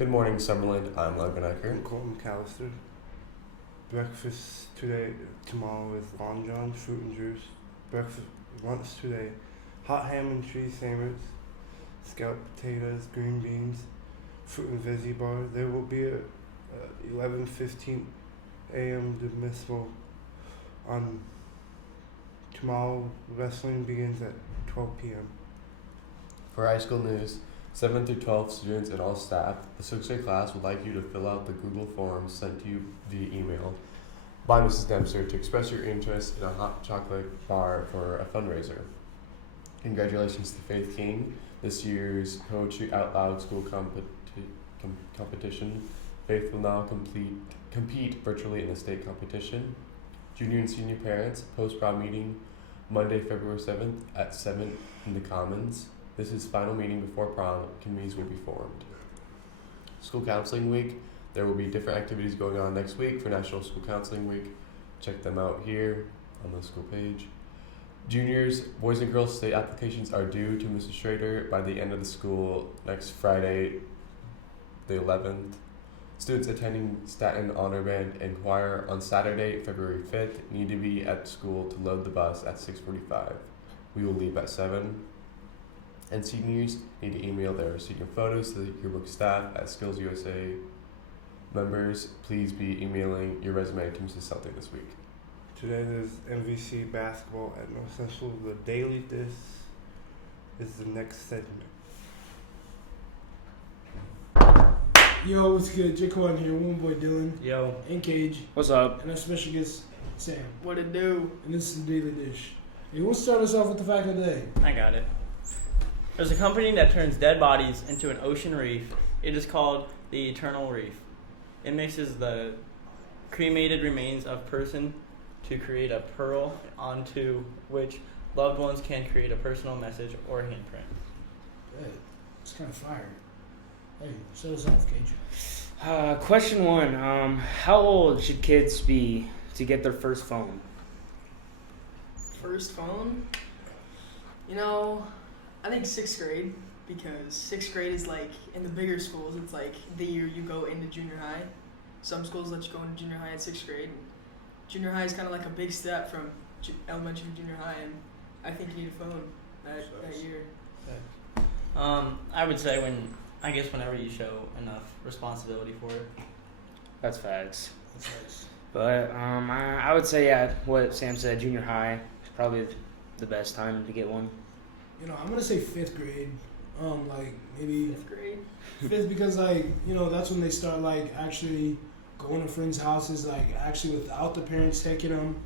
Good morning, Summerlin. I'm Logan Ecker. I'm Colton McAllister. Breakfast tomorrow is Long John, fruit and juice. Lunch today, hot ham and cheese sandwich, scalloped potatoes, green beans, fruit and veggie bar. There will be a 11:15 a.m. dismissal on tomorrow. Wrestling begins at 12 p.m. For high school news, 7th through 12th students and all staff, the 6th grade class would like you to fill out the Google Forms sent to you via email by Mrs. Dempster to express your interest in a hot chocolate bar for a fundraiser. Congratulations to Faith King, this year's Poetry Out Loud school competition. Faith will now compete virtually in the state competition. Junior and senior parents, post-prom meeting Monday, February 7th at 7 in the Commons. This is final meeting before prom. Committees will be formed. School Counseling Week. There will be different activities going on next week for National School Counseling Week. Check them out here on the school page. Juniors, boys and girls state applications are due to Mrs. Schrader by the end of the school next Friday, the 11th. Students attending Staten Honor Band and Choir on Saturday, February 5th need to be at school to load the bus at 6:45. We will leave at 7. And seniors need to email their senior photos to the yearbook staff at Skills USA. Members, please be emailing your resume to Mrs. Celtic this week. Today there's MVC basketball at North Central. The Daily This is the next segment. Yo, what's good? Jaquan here, one boy Dylan. Yo. And Cage. What's up? And our special guest, Sam. What it do? And this is the Daily Dish. Hey, we'll start us off with the fact of the day. I got it. There's a company that turns dead bodies into an ocean reef. It is called the Eternal Reef. It mixes the cremated remains of person to create a pearl onto which loved ones can create a personal message or handprint. Hey, it's kind of fire. Hey, start us off, Cage. Question 1. How old should kids be to get their first phone? First phone? I think 6th grade, because 6th grade is like, in the bigger schools, it's like the year you go into junior high. Some schools let you go into junior high at 6th grade. Junior high is kind of like a big step from elementary to junior high, and I think you need a phone that year. I would say whenever you show enough responsibility for it. That's facts. That's nice. But I would say, yeah, what Sam said, junior high is probably the best time to get one. I'm going to say 5th grade. Like, maybe 5th grade? 5th because, that's when they start, actually going to friends' houses, actually without the parents taking them.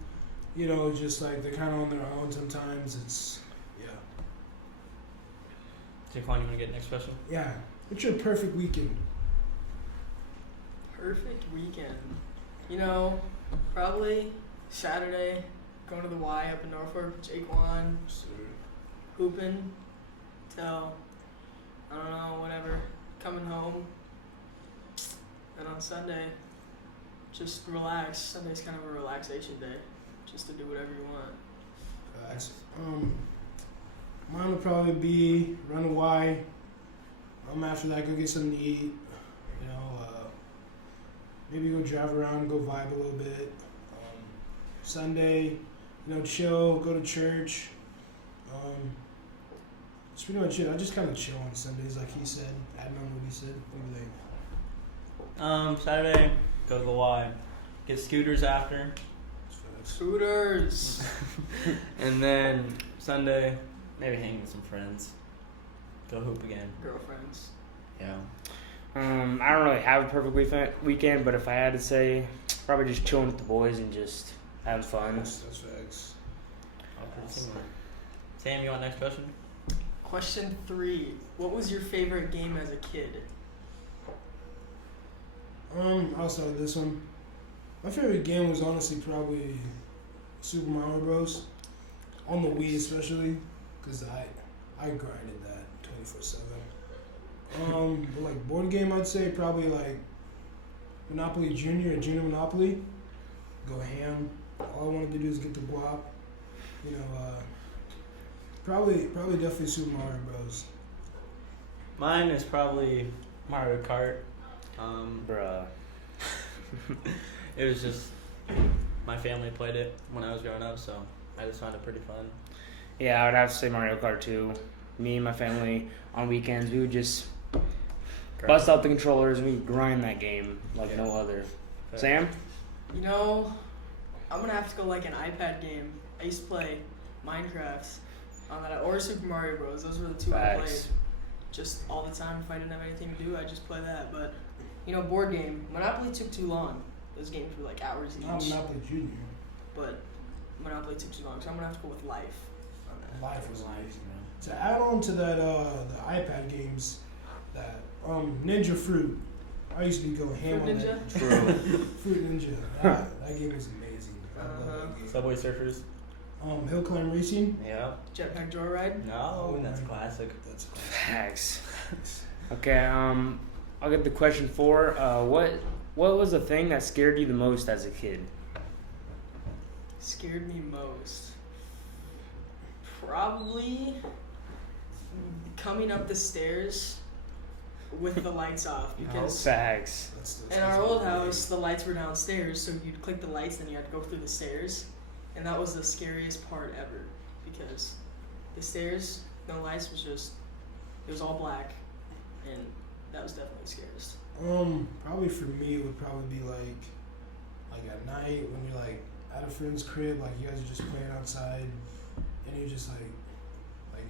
Just, they're kind of on their own sometimes. It's, yeah. Jaquan, you want to get next question? Yeah. What's your perfect weekend? Perfect weekend. Probably Saturday, going to the Y up in Norfolk with Jaquan, hooping till, I don't know, whatever, coming home. And on Sunday, just relax. Sunday's kind of a relaxation day, just to do whatever you want. Mine would probably be run a Y. After that, go get something to eat. Maybe go drive around, go vibe a little bit. Sunday, chill, go to church. That's pretty much it. I just kind of chill on Sundays, like he said. Adding on what he said. What do you think? Saturday, go to the Y. Get scooters after. Scooters! And then Sunday, maybe hang with some friends. Go hoop again. Girlfriends. Yeah. I don't really have a perfect weekend, but if I had to say, probably just chilling with the boys and just having fun. That's facts. All pretty similar. Sam, you want next question? Question 3. What was your favorite game as a kid? I'll start with this one. My favorite game was honestly probably Super Mario Bros. On the Wii especially, because I grinded that 24/7. But board game, I'd say probably Monopoly Junior and Junior Monopoly. Go ham. All I wanted to do is get the guap. Probably definitely Super Mario Bros. Mine is probably Mario Kart. Bruh. It was just my family played it when I was growing up, so I just found it pretty fun. Yeah, I would have to say Mario Kart 2. Me and my family on weekends, we would just bust out the controllers and we grind that game like no other. Fair. Sam? You know, I'm gonna have to go like an iPad game. I used to play Minecraft on that, or Super Mario Bros. Those were the two I played Facts. just all the time. If I didn't have anything to do, I just play that. But you know, board game. Monopoly took too long. Those games were like hours each. Not Monopoly Junior. But Monopoly took too long, so I'm gonna have to go with Life on that. Life was Life, amazing. To add on to that, the iPad games, that Ninja Fruit. I used to go ham Fruit on Ninja? that. True. Fruit Ninja. That game was amazing. I love that game. Subway Surfers. Hill Climb Racing. Yeah. Jetpack Joyride. No, that's my classic. That's cool. Facts. Okay, I'll get the question 4. What was the thing that scared you the most as a kid? Scared me most. Probably coming up the stairs with the lights off, because Facts. in our old house the lights were downstairs, so you'd click the lights, then you had to go through the stairs, and that was the scariest part ever, because the stairs, no lights, it was all black, and that was definitely the scariest. Probably for me it would probably be like at night when you're like at a friend's crib, like you guys are just playing outside, and you're just like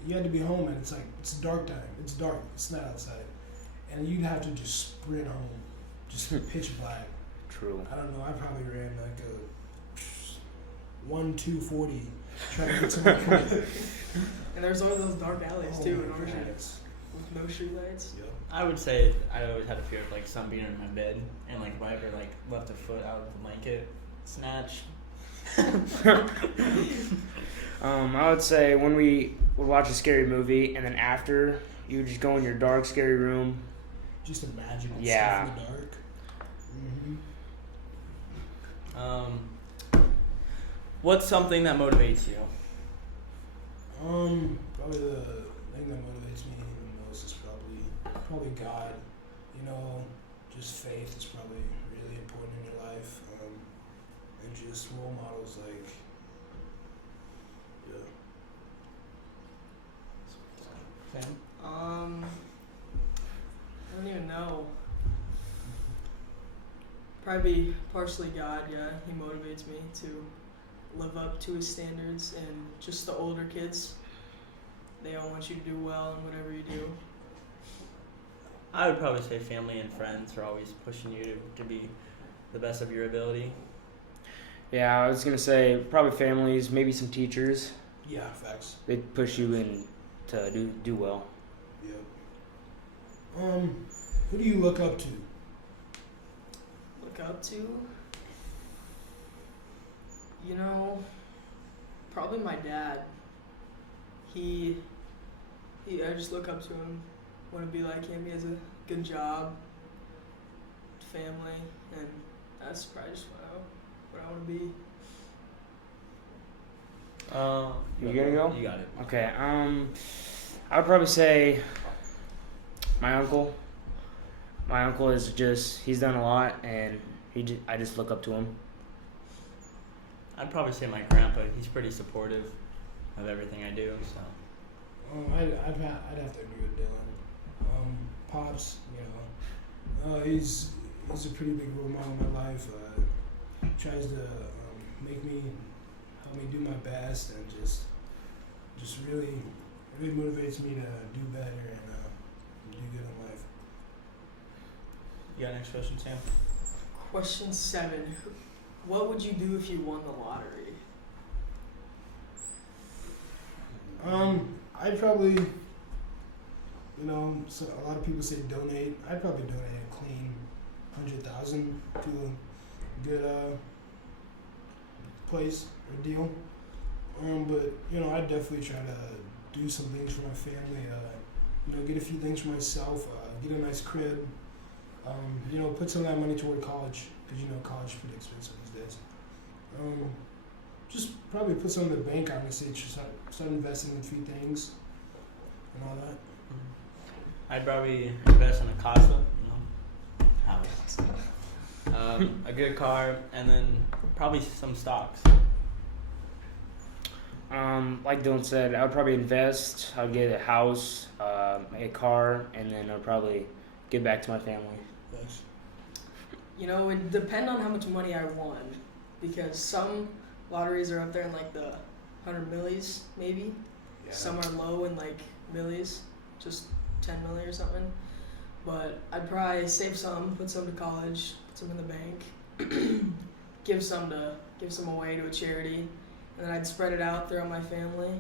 you had to be home, and it's dark time. It's dark. It's not outside, and you'd have to just sprint home, just pitch black. True. I don't know. I probably ran like a 1-2-40 trying to get to my crib. And there's all those dark alleys too in my Orchard goodness. with no street lights. Yep. I would say I always had a fear of like sun being in my bed, and like if I ever like left a foot out of the blanket, snatch. I would say when we would watch a scary movie and then after you would just go in your dark, scary room. Just imagine Yeah. stuff in the dark. What's something that motivates you? Probably the thing that motivates me the most is probably God. You know, just faith is probably really important in your life. And just role models like, yeah. Sam? I don't even know. Probably partially God, yeah. He motivates me to live up to his standards, and just the older kids, they all want you to do well in whatever you do. I would probably say family and friends are always pushing you to be the best of your ability. Yeah, I was gonna say probably families, maybe some teachers. Yeah, facts. They push you in to do well. Yep. Who do you look up to? Look up to? You know, probably my dad. I just look up to him, want to be like him. He has a good job, family, and that's probably just what I want to be. You gonna go? You got it. Okay. I would probably say my uncle. My uncle is he's done a lot, and I just look up to him. I'd probably say my grandpa. He's pretty supportive of everything I do. So. I'd have to agree with Dylan. Pops, you know, he's a pretty big role model in my life. Tries to help me do my best, and just really motivates me to do better and do good in life. You got next question, Sam? Question 7. What would you do if you won the lottery? I'd probably, you know, so a lot of people say donate. I'd probably donate a clean 100,000 to a good place or deal. But you know, I'd definitely try to do some things for my family. You know, get a few things for myself. Get a nice crib. You know, put some of that money toward college, because you know college is pretty expensive these days. Just probably put some in the bank, obviously, start investing in a few things and all that. I'd probably invest in a casa, you know, have A good car, and then probably some stocks. Like Dylan said, I would probably invest. I would get a house, a car, and then I'd probably give back to my family. Thanks. You know, it depend on how much money I won, because some lotteries are up there in like the 100 millies, maybe. Yeah. Some are low in like millies, just 10 million or something. But I'd probably save some, put some to college, put some in the bank, give some away to a charity, and then I'd spread it out throughout my family,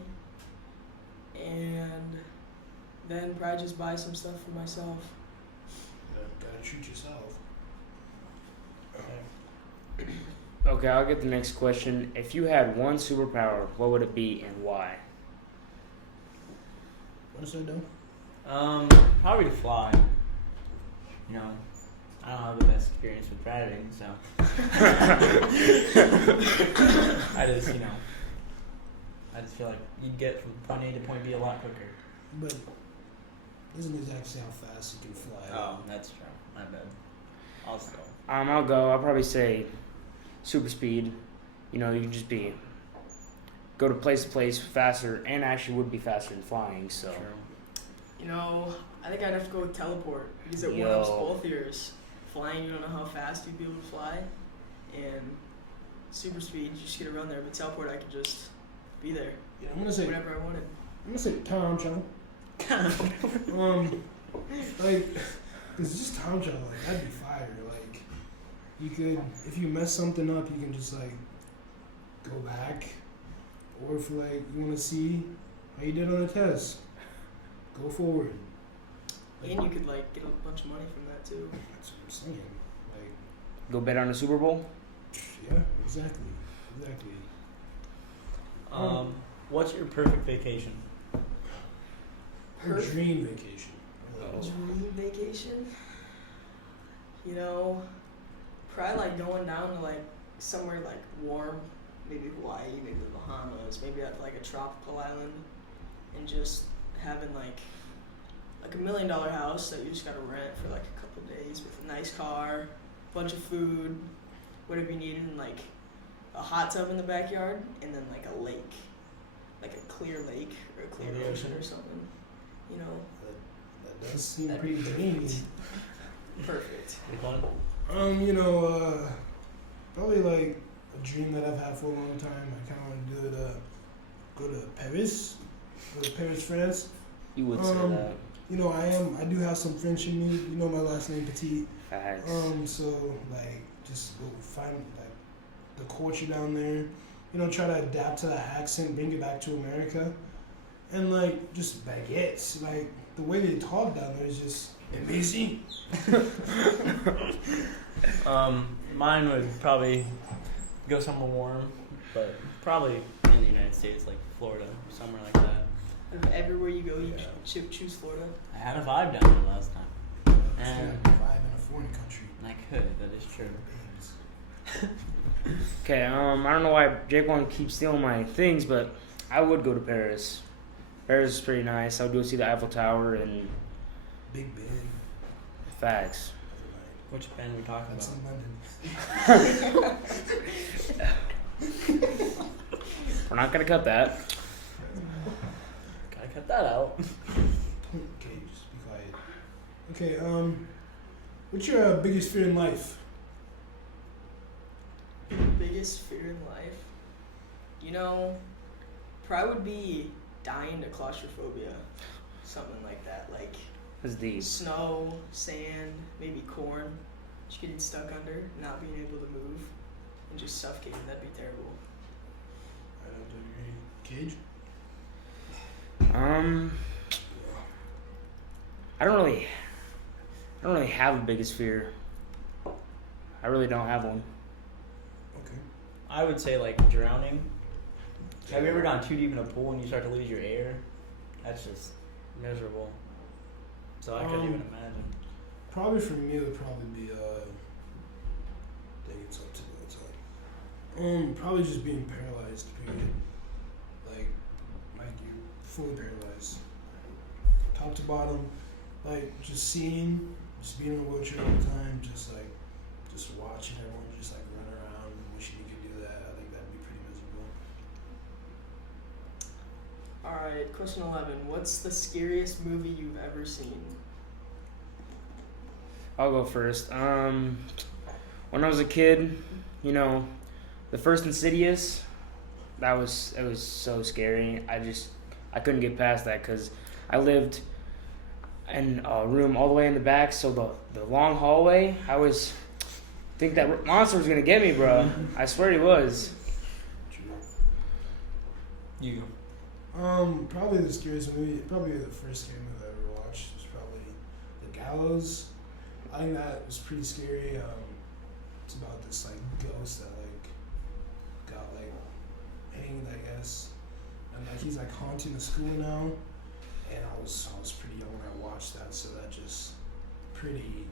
and then probably just buy some stuff for myself. Gotta treat yourself. Okay, I'll get the next question. If you had one superpower, what would it be and why? What is that, Dylan? Probably to fly. You know, I don't have the best experience with driving, so I just feel like you'd get from point A to point B a lot quicker. But isn't exactly how fast you can fly. Oh, that's true. My bad. I'll go. I'll go. I'll probably say super speed. You know, you can just go to place faster, and actually would be faster than flying. So. True. You know, I think I'd have to go with teleport, because it Yo. one-ups both yours. Flying, you don't know how fast you'd be able to fly, and super speed, you just get around there. But teleport, I could just be there Yeah, I'm gonna say whenever I wanted. time travel. Like, it's just time travel. Like, that'd be fire. Like, you could, if you mess something up, you can just like go back, or if like you want to see how you did on a test, go forward. Like, And you could like get a bunch of money from that too. That's what I'm saying. Like, Go bet on a Super Bowl. yeah, exactly. What's your perfect vacation? Or Perfect. dream vacation. Dream vacation? You know, probably like going down to like somewhere like warm, maybe Hawaii, maybe the Bahamas, maybe at like a tropical island, and just having like $1 million house that you just gotta rent for like a couple days with a nice car, bunch of food, whatever you need, and like a hot tub in the backyard, and then like a lake, like a clear lake or a clear The ocean ocean. or something. You know, That does seem That'd pretty be dreamy. perfect. Big one? Probably like a dream that I've had for a long time. I kind of want to do it. Go to Paris, France. You would say that. You know, I do have some French in me. You know, my last name Petit. Facts. So like, just go find like the culture down there. You know, try to adapt to that accent, bring it back to America, and like just baguettes. Like the way they talk down there is just amazing. Mine would probably go somewhere warm, but probably in the United States, like Florida, somewhere like that. And everywhere you go, you Yeah. should choose Florida. I had a vibe down there last time, and Vibe in a foreign country. I could. That is true. Okay, I don't know why Jake one keeps stealing my things, but I would go to Paris. Paris is pretty nice. I would go see the Eiffel Tower and Big Ben. facts. Which band are we talking That's about? in London. We're not gonna cut that. Gotta cut that out. Okay, just be quiet. Okay, what's your biggest fear in life? Biggest fear in life? You know, probably would be dying to claustrophobia. Something like that. Like That's deep. snow, sand, maybe corn. Just getting stuck under, not being able to move, and just suffocating. That'd be terrible. I don't agree. Cage? I don't really have a biggest fear. I really don't have one. Okay. I would say like drowning. Have you ever gone too deep in a pool and you start to lose your air? That's just miserable. So I couldn't even imagine. Probably for me, it would probably be dang, it's up to the time. Probably just being paralyzed. Period. Like you're fully paralyzed, top to bottom. Like just seeing just being in a wheelchair all the time, just watching everyone just like run around and wishing you could do that. I think that'd be pretty miserable. Alright, question 11. What's the scariest movie you've ever seen? I'll go first. When I was a kid, you know, the first Insidious, it was so scary. I couldn't get past that because I lived in a room all the way in the back, so the long hallway, think that monster was gonna get me, bro. I swear he was. You. Probably the scariest movie. Probably the first scary movie I ever watched was probably The Gallows. I think that was pretty scary. It's about this like ghost that like got like hanged, I guess, and like he's like haunting the school now. And I was pretty young when I watched that, so that just pretty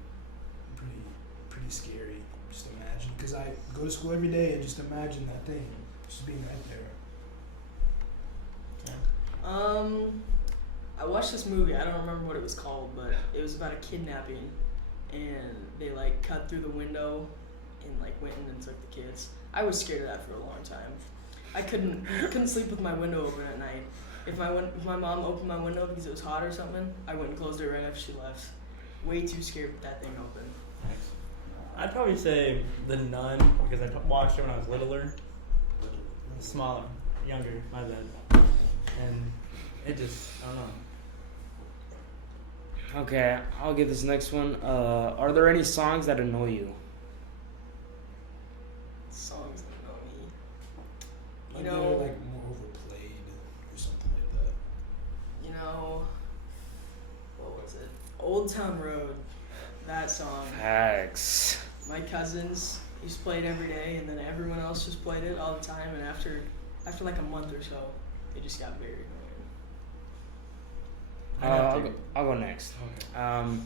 scary. Just imagine, because I go to school every day and just imagine that thing just being right there. I watched this movie. I don't remember what it was called, but it was about a kidnapping, and they like cut through the window and like went in and took the kids. I was scared of that for a long time. I couldn't sleep with my window open at night. If my mom opened my window because it was hot or something, I went and closed it right after she left. Way too scared with that thing open. I'd probably say The Nun because I watched it when I was littler, smaller, younger, my bad, and it just I don't know. Okay, I'll get this next one. Are there any songs that annoy you? Songs that annoy me. Like You they're know, like more overplayed or something like that. you know, what was it? Old Town Road. That song. Facts. My cousins used to play it every day, and then everyone else just played it all the time. And after like a month or so, it just got very annoying. I'll go next. Okay.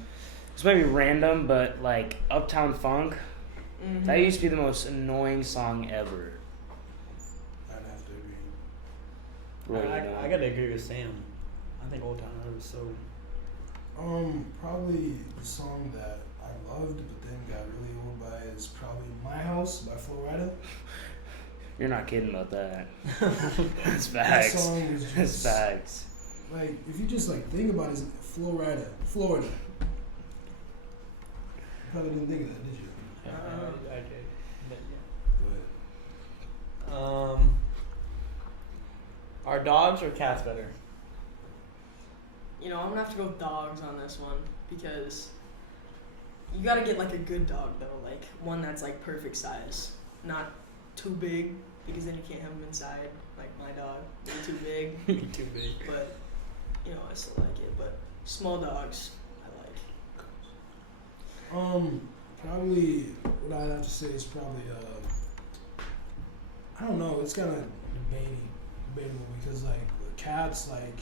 This might be random, but like Uptown Funk, Mm-hmm. that used to be the most annoying song ever. I'd have to agree. Really I annoying. gotta agree with Sam. I think Old Town Road was so. Probably the song that I loved but then got really old by is probably My House by Flo Rida. You're not kidding about that. That's That facts. song was That's just facts. like, if you just like think about it, Flo Rida, Florida. You probably didn't think of that, did you? I did. But But yeah. Are dogs or cats better? You know, I'm gonna have to go with dogs on this one because you gotta get like a good dog though, like one that's like perfect size, not too big because then you can't have them inside. Like my dog, they're too big, Too big. but you know I still like it. But small dogs, I like. probably what I'd have to say is probably I don't know. It's kind of debatable because like the cats, like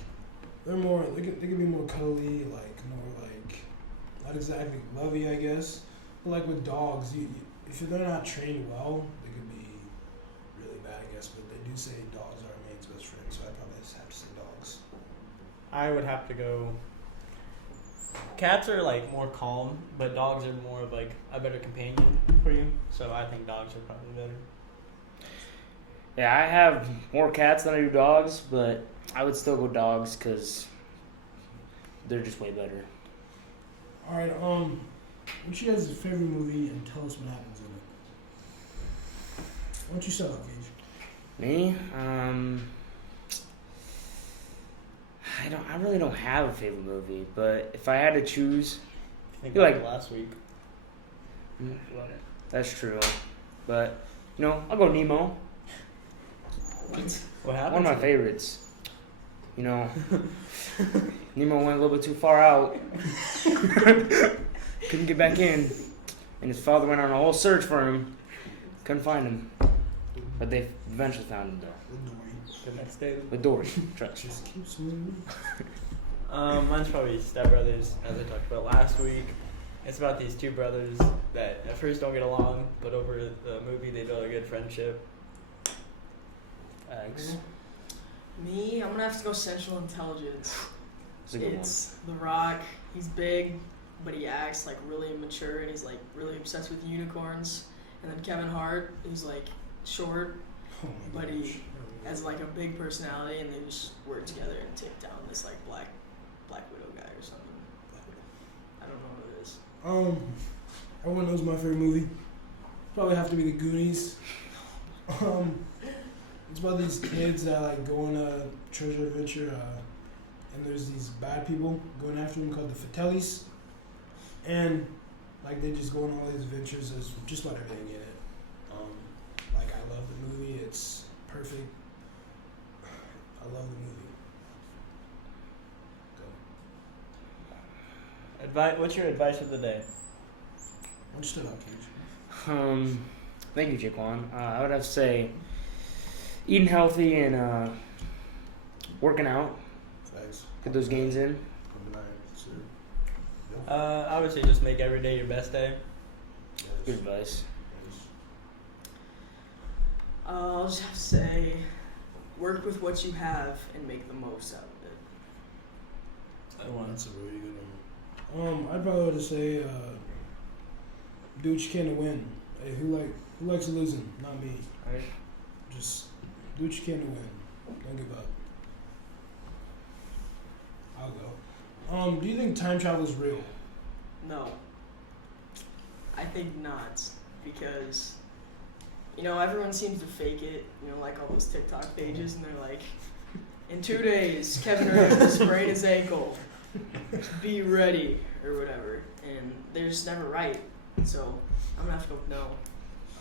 they're more they can be more cuddly, like more like not exactly lovey, I guess. But like with dogs, if they're not trained well, they could be really bad, I guess. But they do say dogs are a man's best friend, so I'd probably just have to say dogs. I would have to go. Cats are like more calm, but dogs are more of like a better companion for you. So I think dogs are probably better. Yeah, I have more cats than I do dogs, but I would still go dogs because they're just way better. All right. What's your guys' favorite movie, and tell us what happens in it? Why don't you start off, Gage? Me? I really don't have a favorite movie, but if I had to choose, I think You like like- last week. that's true. But you know, I'll go Nemo. What happened? One of my favorites. You know, Nemo went a little bit too far out. Couldn't get back in, and his father went on a whole search for him. Couldn't find him, but they eventually found him though. The next day. With Dory, trust. Just keep swimming. Mine's probably Step Brothers, as I talked about last week. It's about these two brothers that at first don't get along, but over the movie they build a good friendship. Thanks. Me, I'm gonna have to go Central Intelligence. It's a good It's The Rock. He's big. but he acts like really immature and he's like really obsessed with unicorns. And then Kevin Hart, who's like short, Oh my but gosh. he has like a big personality, and they just work together and take down this like Black Widow guy or something. I don't know what it is. Everyone knows my favorite movie. Probably have to be The Goonies. It's about these kids that like go on a treasure adventure, and there's these bad people going after them called the Fratellis, and like they just go on all these adventures. There's just about everything in it. Like I love the movie. It's perfect. I love the movie. What's your advice of the day? What stood out, Cage? Thank you, Jaquan. I would have to say eating healthy and working out. Thanks. Get those gains in. I would say just make every day your best day. Good advice. I'll just have to say, work with what you have and make the most out of it. That's a really good one. I'd probably have to say, do what you can to win. Hey, who likes losing? Not me. Right. Just do what you can to win. Don't give up. I'll go. Do you think time travel is real? No. I think not, because, everyone seems to fake it, like all those TikTok pages, and they're like, in 2 days, Kevin Durant sprained his ankle, be ready, or whatever, and they're just never right, so I'm gonna have to go with no.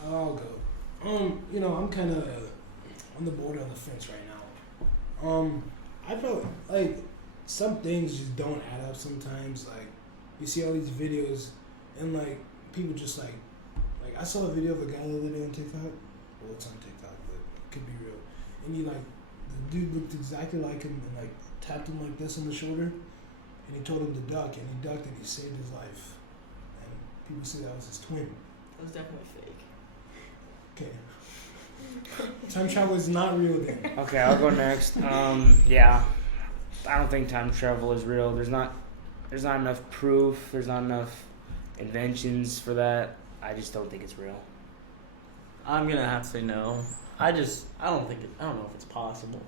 I'll go. I'm kind of on the border of the fence right now. I felt like some things just don't add up sometimes. Like, you see all these videos, and like people just like I saw a video of a guy the other day on TikTok. Well, it's on TikTok, but it could be real. And the dude looked exactly like him, and like tapped him like this on the shoulder, and he told him to duck, and he ducked, and he saved his life. And people say that was his twin. That was definitely fake. Okay. Time travel is not real then. Okay, I'll go next. Yeah, I don't think time travel is real. There's not enough proof. There's not enough inventions for that. I just don't think it's real. I'm gonna have to say no. I don't know if it's possible.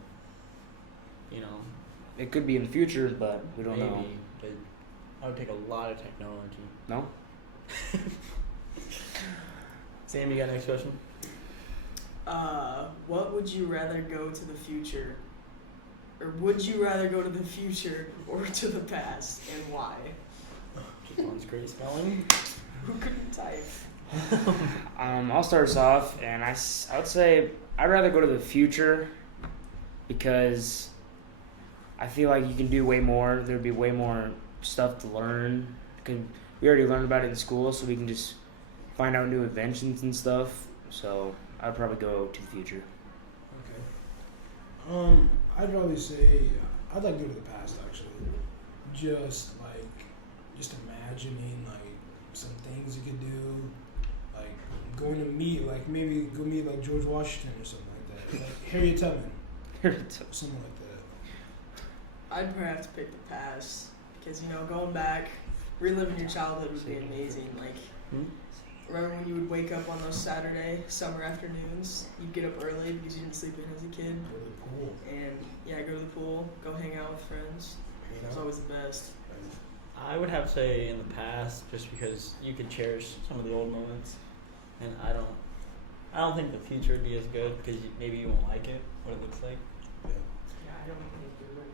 It could be in the future, but we don't Maybe, know. but I would take a lot of technology. No? Sam, you got next question? What would you rather go to the future? Or would you rather go to the future or to the past, and why? One's great spelling. Who couldn't type? I'll start us off, and I would say I'd rather go to the future because I feel like you can do way more. There'd be way more stuff to learn. We already learned about it in school, so we can just find out new inventions and stuff. So I'd probably go to the future. Okay. I'd probably say I'd like to go to the past actually. Just imagining like some things you could do, like going to meet like George Washington or something like that, like Harriet Tubman, something like that. I'd probably have to pick the past because going back, reliving your childhood would be amazing. Like, remember when you would wake up on those Saturday summer afternoons? You'd get up early because you didn't sleep in as a kid, Go to the pool. and go to the pool, go hang out with friends. It was always the best. I would have to say in the past, just because you could cherish some of the old moments, and I don't think the future would be as good because maybe you won't like it, what it looks like. Yeah, I don't think you're ready.